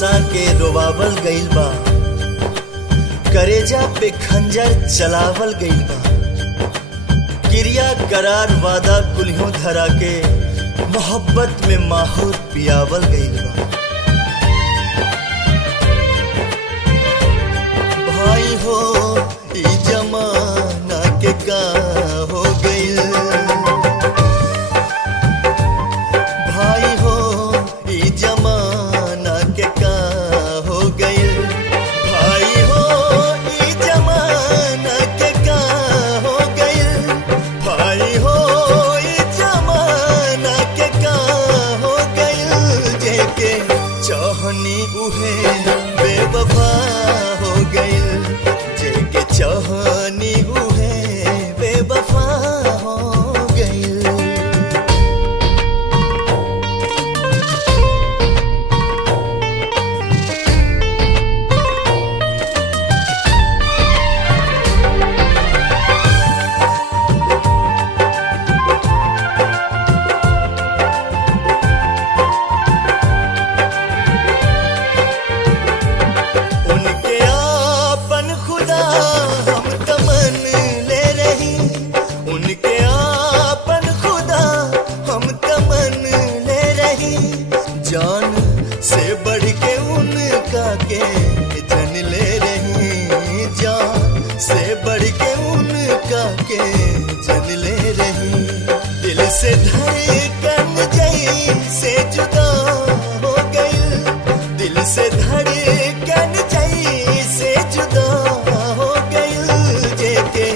हंसा के रोवावल गइल बा, करेजा पे खंजर चलावल गइल बा। क्रिया करार वादा कुल्हियों धरा के मोहब्बत में माहौर पियावल गइल बा। भाई हो ई जमाना के का हो गइल, भाई हो ई जमाना के का हो गइल, भाई हो ई जमाना के का हो गइल, भाई हो ई जमाना के का हो गइल। जेके चाहनी उहे बेवफा हो गइल, जेके चाहनी उहे बेवफा हो गइल। उनके आपन खुदा हम तमन ले रही, उनके आपन खुदा हम तमन ले रही। जान से बढ़ के उनका के जन ले रही, जान से बढ़ के उनका के जन ले रही। दिल से धड़कन जैसे जुदा हो गई, दिल से धड़कन जैसे जुदा हो गई। जेके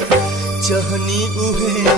चाहनी उहे